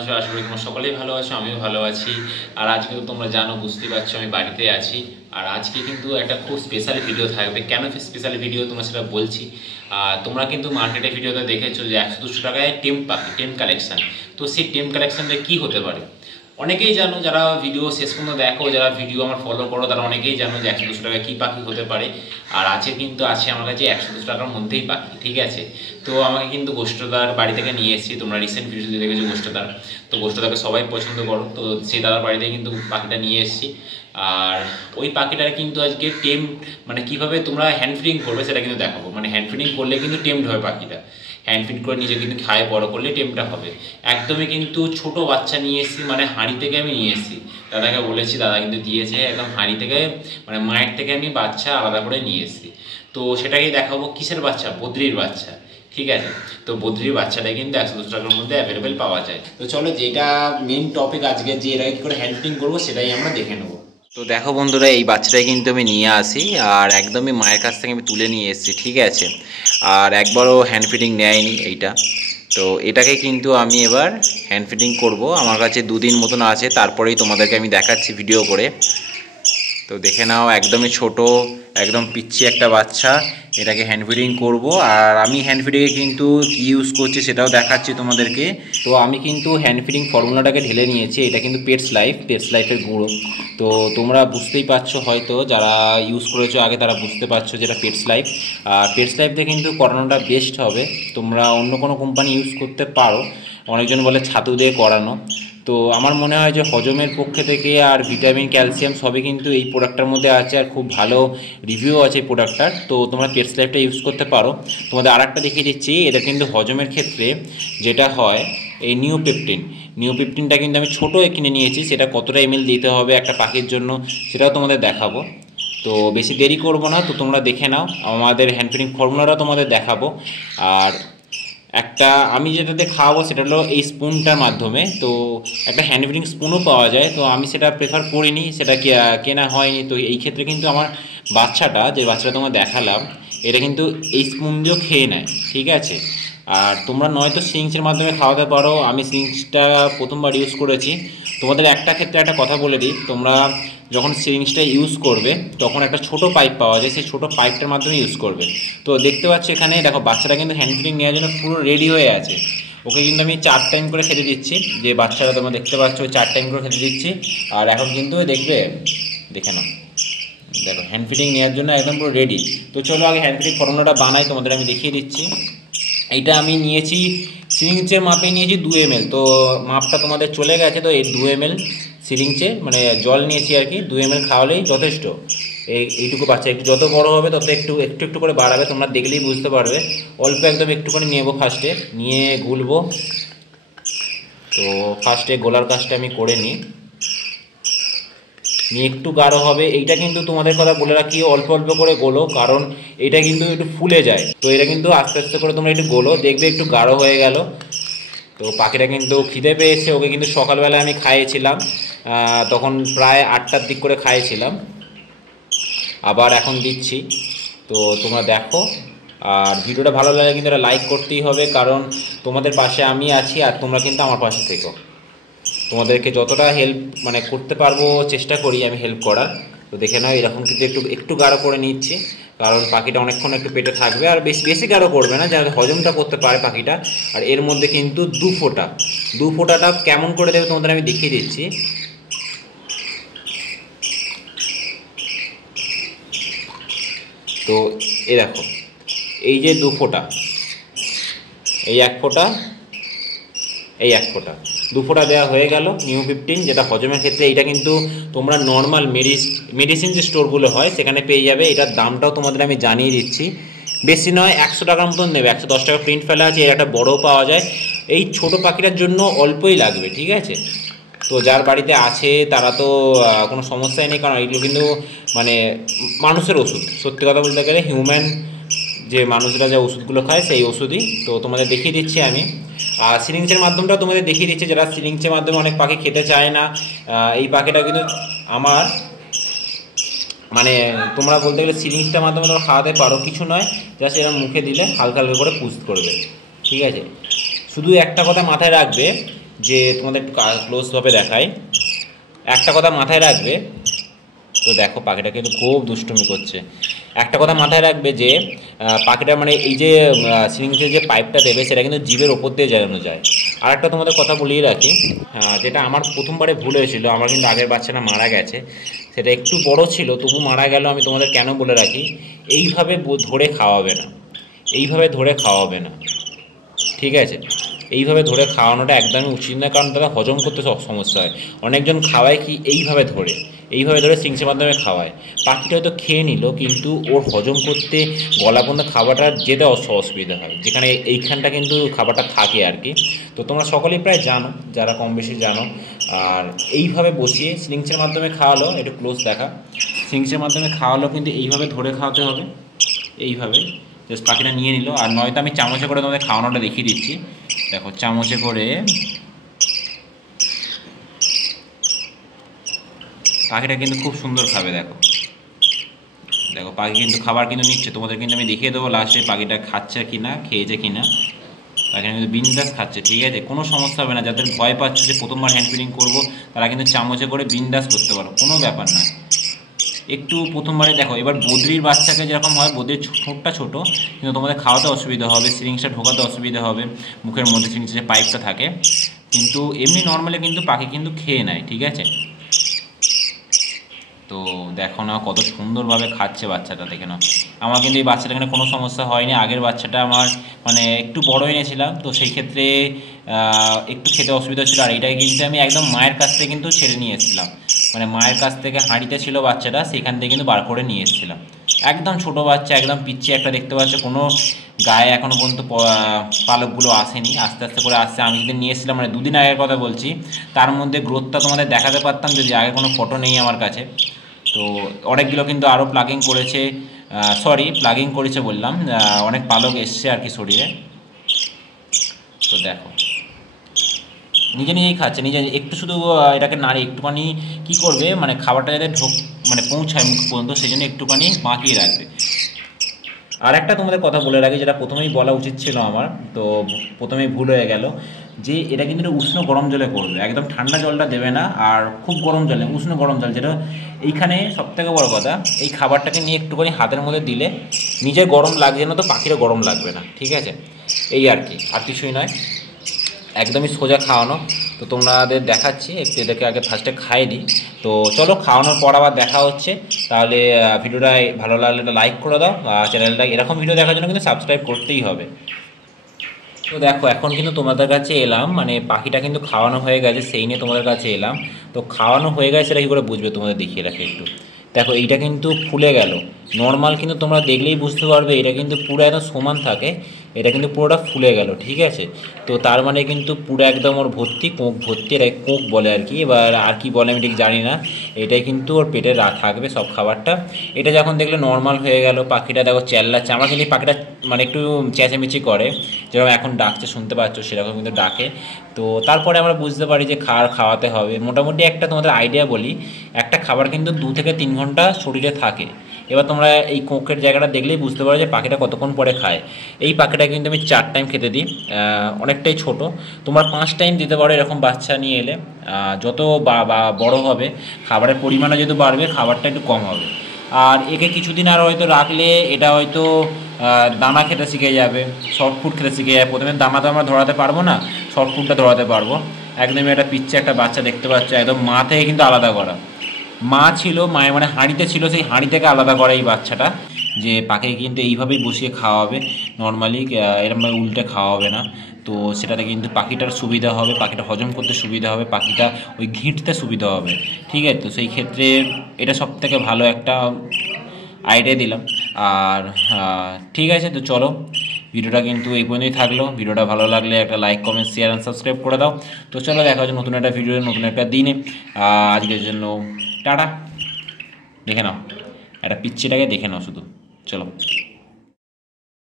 আছো? আশা করি তোমরা সকলেই ভালো আছো, আমিও ভালো আছি। আর আজকে তো তোমরা জানো, বুঝতেই পারছো আমি বাড়িতে আছি। আর আজকে কিন্তু একটা খুব স্পেশাল ভিডিও থাকবে। কেন স্পেশাল ভিডিও তোমরা সেটা বলছি। তোমরা কিন্তু মার্কেটে ভিডিওতে দেখেছো যে 100-200 টাকায় টেম্প পাখি, টেম্প কালেকশন। তো সেই টেম্প কালেকশনটা কী হতে পারে অনেকেই জানো, যারা ভিডিও শেষ পর্যন্ত দেখো, যারা ভিডিও আমার ফলো করো, তারা অনেকেই জানো যে 100-200 টাকায় কী পাখি হতে পারে। আর আছে কিন্তু আছে আমার কাছে 100-200 টাকার মধ্যেই পাখি, ঠিক আছে। তো আমাকে কিন্তু গোষ্ঠদার বাড়ি থেকে নিয়ে এসেছি, তোমরা রিসেন্ট ভিডিওতে দেখেছো গোষ্ঠদার। তো গোষ্ঠদাকে সবাই পছন্দ করো, তো সেই দাদার বাড়িতে কিন্তু পাখিটা নিয়ে এসেছি। আর ওই পাখিটার কিন্তু আজকে টেম মানে কীভাবে তোমরা হ্যান্ড ফিডিং করবে সেটা কিন্তু দেখাবো। মানে হ্যান্ড ফিডিং করলে কিন্তু টেমড হয় পাখিটা, হ্যান্ড ফিড করে নিজে কিন্তু খায় বড় করলে টেমটা হবে। একদমই কিন্তু ছোট বাচ্চা নিয়ে এসেছি, মানে হাঁড়ি থেকে আমি নিয়ে এসেছি। দাদাকে বলেছি, দাদা কিন্তু দিয়েছে একদম হাঁড়ি থেকে, মানে মায়ের থেকে আমি বাচ্চা আলাদা করে নিয়ে এসেছি। তো সেটাকেই দেখাবো। কিসের বাচ্চা? বদ্রির বাচ্চা, ঠিক আছে। তো বদ্রির বাচ্চাটাই কিন্তু 100-200 টাকার মধ্যে অ্যাভেলেবেল পাওয়া যায়। তো চলো, যেটা মেন টপিক আজকে, যে এরা কী করে হ্যান্ড ফিডিং করবো সেটাই আমরা দেখে নেবো। তো দেখো বন্ধুরা, এই বাচ্চাটাই কিন্তু আমি নিয়ে আসি, আর একদমই মায়ের কাছ থেকে আমি তুলে নিয়ে এসেছি, ঠিক আছে। আর একবারও হ্যান্ড ফিডিং নেয়নি এইটা। তো এটাকে কিন্তু আমি এবার হ্যান্ড ফিডিং করবো। আমার কাছে 2 দিন মতন আছে, তারপরেই তোমাদেরকে আমি দেখাচ্ছি ভিডিও করে। তো দেখে নাও, একদমই ছোট, একদম পিচ্ছি একটা বাচ্চা। এটাকে হ্যান্ড ফিডিং করবো। আর আমি হ্যান্ড ফিডিংয়ে কিন্তু কী ইউজ করছি সেটাও দেখাচ্ছি তোমাদেরকে। তো আমি কিন্তু হ্যান্ড ফিডিং ফর্মুলাটাকে ঢেলে নিয়েছি। এটা কিন্তু পেটস লাইফের গুঁড়ো। তো তোমরা বুঝতেই পারছো, হয়তো যারা ইউজ করেছো আগে তারা বুঝতে পারছো যেটা পেটস লাইফ। পেটস লাইফ দিয়ে কিন্তু করানোটা বেস্ট হবে। তোমরা অন্য কোনো কোম্পানি ইউজ করতে পারো, অনেকজন বলে ছাতু দিয়ে করানো। তো আমার মনে হয় যে হজমের পক্ষে থেকে আর ভিটামিন, ক্যালসিয়াম সবই কিন্তু এই প্রোডাক্টটার মধ্যে আছে, আর খুব ভালো রিভিউ আছে এই প্রোডাক্টটার। তো তোমরা পেটস লাইফটা ইউজ করতে পারো। তোমাদের আর একটা দেখিয়ে দিচ্ছি, এটা কিন্তু হজমের ক্ষেত্রে যেটা হয়, এই নিওপেপটিনটা কিন্তু আমি ছোটো কিনে নিয়েছি। সেটা কতটা এমএল দিতে হবে একটা পাখির জন্য সেটাও তোমাদের দেখাবো। তো বেশি দেরি করবো না, তো তোমরা দেখে নাও। আমাদের হ্যান্ড ফিডিং ফর্মুলাটা তোমাদের দেখাবো। আর একটা আমি যেটাতে খাওয়াবো সেটা হলো এই স্পুনটার মাধ্যমে। তো একটা হ্যান্ড ফিডিং স্পুনও পাওয়া যায়, তো আমি সেটা প্রেফার করিনি, সেটা কেনা হয়নি। তো এই ক্ষেত্রে কিন্তু আমার যে বাচ্চাটা তোমার দেখালাম, এটা কিন্তু এই স্পুন দিয়েও খেয়ে নেয়, ঠিক আছে। আর তোমরা নয়তো সিরিঞ্জের মাধ্যমে খাওয়াতে পারো। আমি সিরিঞ্জটা প্রথমবার ইউজ করেছি। তোমাদের একটা ক্ষেত্রে একটা কথা বলে দিই, তোমরা যখন সিরিঞ্জটা ইউজ করবে তখন একটা ছোট পাইপ পাওয়া যায়, সেই ছোটো পাইপটার মাধ্যমে ইউজ করবে। তো দেখতে পাচ্ছি এখানে দেখো, বাচ্চাটা কিন্তু হ্যান্ড ফিডিং নেওয়ার জন্য পুরো রেডি হয়ে আছে। ওকে কিন্তু আমি 4 টাইম করে খেতে দিচ্ছি। যে বাচ্চারা তোমরা দেখতে পাচ্ছ 4 টাইম করে খেতে দিচ্ছি। আর এখন কিন্তু দেখে নাও, দেখো হ্যান্ড ফিডিং নেওয়ার জন্য একদম পুরো রেডি। তো চলো আগে হ্যান্ড ফিডিং ফর্মুলাটা বানাই, তোমাদের আমি দেখিয়ে দিচ্ছি। এইটা আমি নিয়েছি সিরিঞ্জের মাপে নিয়েছি 2 ml। তো মাপটা তোমাদের চলে গেছে। তো এই 2 ml সিরিঞ্জে মানে জল নিয়েছি আর কি, 2 ml খাওয়ালেই যথেষ্ট। এইটুকু বাচ্চা একটু যত বড় হবে তত একটু করে বাড়াবে, তোমরা দেখলেই বুঝতে পারবে। অল্প একদম একটু করে নেবো, ফার্স্টে নিয়ে গুলবো। তো ফার্স্টে গোলার কাজটা আমি করে নিই, নিয়ে একটু গাঢ় হবে। এইটা কিন্তু তোমাদের কথা বলে রাখি, অল্প অল্প করে গোলো, কারণ এটা কিন্তু একটু ফুলে যায়। তো এটা কিন্তু আস্তে আস্তে করে তোমরা একটু গোলো, দেখবে একটু গাঢ় হয়ে গেল। তো পাখিটা কিন্তু খিদে পেয়েছে, ওকে কিন্তু সকালবেলা আমি খাইয়েছিলাম, তখন প্রায় 8টার দিক করে খাইয়েছিলাম, আবার এখন দিচ্ছি। তো তোমরা দেখো। আর ভিডিওটা ভালো লাগে কিন্তু এটা লাইক করতেই হবে, কারণ তোমাদের পাশে আমি আছি আর তোমরা কিন্তু আমার পাশে থেকো। তোমাদেরকে যতটা হেল্প মানে করতে পারবো চেষ্টা করি আমি হেল্প করার। তো দেখে নাও, এরকম কিন্তু একটু গাঢ় করে নিচ্ছি, কারণ পাখিটা অনেকক্ষণ একটু পেটে থাকবে। আর বেশি গাঢ় করবে না, যাতে হজমটা করতে পারে পাখিটা। আর এর মধ্যে কিন্তু 2 ফোঁটাটা কেমন করে দেবে তোমাদের আমি দেখিয়ে দিচ্ছি। তো এই দেখো, এই যে 2 ফোঁটা, এই 1 ফোঁটা, এই 1 ফোঁটা, 2 ফোঁটা দেওয়া হয়ে গেল নিওপেপটিন, যেটা হজমের ক্ষেত্রে। এইটা কিন্তু তোমরা নর্মাল মেডিসিন যে স্টোরগুলো হয় সেখানে পেয়ে যাবে। এটার দামটাও তোমাদের আমি জানিয়ে দিচ্ছি, বেশি নয়, 100 টাকার মতন নেবে। 110 টাকা প্রিন্ট ফেলা আছে। এর একটা বড়ও পাওয়া যায়। এই ছোটো পাখিটার জন্য অল্পই লাগবে, ঠিক আছে। তো যার বাড়িতে আছে তারা তো কোনো সমস্যাই নেই, কারণ এগুলো কিন্তু মানে মানুষের ওষুধ। সত্যি কথা বলতে গেলে হিউম্যান যে মানুষরা যে ওষুধগুলো খায় সেই ওষুধই। তো তোমাদের দেখিয়ে দিচ্ছি আমি। আর সিরিঞ্জের মাধ্যমটা তোমাদের দেখিয়ে দিচ্ছি, যারা সিরিঞ্জের মাধ্যমে অনেক পাখি খেতে চায় না। এই পাখিটা কিন্তু আমার মানে তোমরা বলতে গেলে সিরিঞ্জটার মাধ্যমে তোমরা খাওয়াতে পারো, কিছু নয়, জাস্ট এরা মুখে দিলে হালকা হালকা করে পুশ করবে, ঠিক আছে। শুধু একটা কথা মাথায় রাখবে, যে তোমাদের একটু ক্লোজভাবে দেখাই। একটা কথা মাথায় রাখবে, তো দেখো পাখিটা কিন্তু খুব দুষ্টুমি করছে। একটা কথা মাথায় রাখবে যে পাখিটা মানে এই যে সিরিঞ্জে যে পাইপটা দেবে সেটা কিন্তু জিভের ওপর দিয়ে জ্বালানো যায়। আর একটা তোমাদের কথা বলিয়ে রাখি, যেটা আমার প্রথমবারে ভুল হয়েছিল, আমার কিন্তু আগের বাচ্চাটা মারা গেছে, সেটা একটু বড় ছিল তবু মারা গেল। আমি তোমাদের কেন বলে রাখি, এইভাবে ধরে খাওয়াবে না, এইভাবে ধরে খাওয়াবে না, ঠিক আছে? এইভাবে ধরে খাওয়ানোটা একদমই উচিত না, কারণ তারা হজম করতে সব সমস্যা হয়। অনেকজন খাওয়ায় কি এইভাবে ধরে, এইভাবে ধরে সিংসের মাধ্যমে খাওয়ায়। পাখিটা হয়তো খেয়ে নিল, কিন্তু ওর হজম করতে গলা পর্যন্ত খাবারটা যেতে অসুবিধা হয়, যেখানে এইখানটা কিন্তু খাবারটা থাকে আর কি। তো তোমরা সকলেই প্রায় জানো, যারা কম বেশি জানো। আর এইভাবে বসিয়ে সিংসের মাধ্যমে খাওয়ালো, একটু ক্লোজ দেখা, সিংসের মাধ্যমে খাওয়ালো কিন্তু এইভাবে ধরে খাওয়াতে হবে, এইভাবে জাস্ট পাখিটা নিয়ে নিল। আর নয়তো আমি চামচে করে তোমাদের খাওয়ানোটা দেখিয়ে দিচ্ছি। দেখো চামচে করে পাখিটা কিন্তু খুব সুন্দর খাবে। দেখো দেখো পাখি কিন্তু খাবার কিন্তু নিচ্ছে, তোমাদের কিন্তু আমি দেখিয়ে দেবো লাস্টে পাখিটা খাচ্ছে কি না, খেয়েছে কি না। পাখিটা কিন্তু বিন্দাস খাচ্ছে, ঠিক আছে? কোনো সমস্যা হবে না। যাদের ভয় পাচ্ছে যে প্রথমবার হ্যান্ড ফিডিং করবো, তারা কিন্তু চামচে করে বিন্দাস করতে পারো, কোনো ব্যাপার না। একটু প্রথমবারে দেখো, এবার বদ্রির বাচ্চাকে যেরকম হয়, বদ্রির ঠোঁটটা ছোটো, কিন্তু তোমাদের খাওয়াতে অসুবিধা হবে, সিরিঞ্জটা ঢোকাতে অসুবিধা হবে, মুখের মধ্যে সিরিঞ্জের যে পাইপটা থাকে। কিন্তু এমনি নর্মালি কিন্তু পাখি কিন্তু খেয়ে নেয়, ঠিক আছে? তো দেখো না কত সুন্দরভাবে খাচ্ছে বাচ্চাটা, দেখে নাও। আমার কিন্তু এই বাচ্চাটা এখানে কোনো সমস্যা হয়নি। আগের বাচ্চাটা আমার মানে একটু বড় এনেছিলাম, তো সেই ক্ষেত্রে একটু খেতে অসুবিধা ছিল। আর এটাকে কিন্তু আমি একদম মায়ের কাছ থেকে কিন্তু ছেড়ে নিয়ে এসেছিলাম, মানে মায়ের কাছ থেকে হাঁড়িতে ছিল বাচ্চাটা, সেখান থেকে কিন্তু বার করে নিয়ে এসেছিলাম। একদম ছোট বাচ্চা, একদম পিচ্ছি একটা দেখতে পাচ্ছ, কোনো গায়ে এখনও পর্যন্ত পালকগুলো আসেনি, আস্তে আস্তে করে আসছে। আমি যেদিন নিয়ে এসেছিলাম, মানে 2 দিন আগের কথা বলছি, তার মধ্যে গ্রোথটা তোমাদের দেখাতে পারতাম যদি আগে কোনো ফটো নেই আমার কাছে। তো অনেকগুলো কিন্তু আরও প্লাগিং করেছে, প্লাগিং করেছে বললাম, অনেক পালক এসছে আর কি শরীরে। তো দেখো নিজে নিজেই খাচ্ছে, নিজে একটু শুধু এটাকে নাড়ি একটুখানি কী করবে, মানে খাবারটা যাতে মানে পৌঁছায় মুখ পর্যন্ত, সেই জন্য একটুখানি বাঁকিয়ে রাখবে। আর একটা তোমাদের কথা বলে রাখি, যেটা প্রথমেই বলা উচিত ছিল আমার, তো প্রথমেই ভুল হয়ে গেল, যে এটা কিন্তু উষ্ণ গরম জলে করবে, একদম ঠান্ডা জলটা দেবে না, আর খুব গরম জলে, উষ্ণ গরম জল। যেটা এইখানে সবথেকে বড় কথা, এই খাবারটাকে নিয়ে একটুখানি হাতের মধ্যে দিলে নিজের গরম লাগছে না, তো পাখিরও গরম লাগবে না, ঠিক আছে? এই আর কি, আর কিছুই নয়, একদমই সোজা খাওয়ানো। তো তোমাদের দেখাচ্ছি একটু, এদেরকে আগে ফার্স্টে খাইয়ে দিই। তো চলো খাওয়ানোর পর আবার দেখা হচ্ছে। তাহলে ভিডিওটা ভালো লাগলে একটা লাইক করে দাও, চ্যানেলটা এরকম ভিডিও দেখার জন্য কিন্তু সাবস্ক্রাইব করতেই হবে। তো দেখো এখন কিন্তু তোমাদের কাছে এলাম, মানে পাখিটা কিন্তু খাওয়ানো হয়ে গেছে, সেই নিয়ে তোমাদের কাছে এলাম। তো খাওয়ানো হয়ে গেছে সেটা কী করে বুঝবে, তোমাদের দেখিয়ে রাখি একটু। দেখো এইটা কিন্তু ফুলে গেল, নর্মাল কিন্তু তোমরা দেখলেই বুঝতে পারবে এটা কিন্তু পুরো একদম সমান থাকে, এটা কিন্তু পুরোটা ফুলে গেল, ঠিক আছে? তো তার মানে কিন্তু পুরো একদম ওর ভর্তি, কোঁক ভর্তি, আর কোঁক বলে আর কি, এবার আর কি বলে আমি ঠিক জানি না। এটাই কিন্তু ওর পেটে থাকবে সব খাবারটা। এটা যখন দেখলে নর্মাল হয়ে গেল, পাখিটা দেখো চেল্লাচ্ছে। আমার কিন্তু পাখিটা মানে একটু চেঁচামেচি করে, যেরকম এখন ডাকছে শুনতে পাচ্ছ সেরকম কিন্তু ডাকে। তো তারপরে আমরা বুঝতে পারি যে খাওয়াতে হবে। মোটামুটি একটা তোমাদের আইডিয়া বলি, একটা খাবার কিন্তু 2 থেকে 3 ঘন্টা শরীরে থাকে। এবার তোমরা এই কোঁকের জায়গাটা দেখলেই বুঝতে পারো যে পাখিটা কতক্ষণ পরে খায়। এই পাখিটা কিন্তু আমি 4 টাইম খেতে দিই, অনেকটাই ছোট। তোমরা 5 টাইম দিতে পারো এরকম বাচ্চা নিয়ে এলে। যত বড় হবে খাবারের পরিমাণও যেহেতু বাড়বে, খাবারটা একটু কম হবে। আর একে কিছুদিন আর হয়তো রাখলে এটা হয়তো দানা খেতে শিখে যাবে, শর্ট ফুড খেতে শিখে যাবে। প্রথমে দানা তো আমরা ধরাতে পারবো না, শর্ট ফুডটা ধরাতে পারবো। একদমই একটা পিচ্ছে একটা বাচ্চা দেখতে পাচ্ছ, একদম মা থেকে কিন্তু আলাদা করা। মা ছিল, মায়ের মানে হাঁড়িতে ছিল, সেই হাঁড়ি থেকে আলাদা করা এই বাচ্চাটা, যে পাখিকে কিন্তু এইভাবেই বসিয়ে খাওয়াবে নর্মালি, এরকমভাবে উল্টে খাওয়াবে না। তো সেটাতে কিন্তু পাখিটার সুবিধা হবে, পাখিটা হজম করতে সুবিধা হবে, পাখিটা ওই ঘিঁটতে সুবিধা হবে, ঠিক আছে? তো সেই ক্ষেত্রে এটা সবথেকে ভালো একটা আইডিয়া দিলাম। আর ঠিক আছে, তো চলো ভিডিওটা কিন্তু এই পর্যন্তই থাকলো। ভিডিওটা ভালো লাগলে একটা like, comment, share and subscribe করে দাও। তো চলো দেখা হচ্ছে নতুন একটা ভিডিও, নতুন একটা দিনে। আজকের জন্য টাটা। দেখে নাও একটা পিচ্চিটাকে, দেখে নাও শুধু, চলো।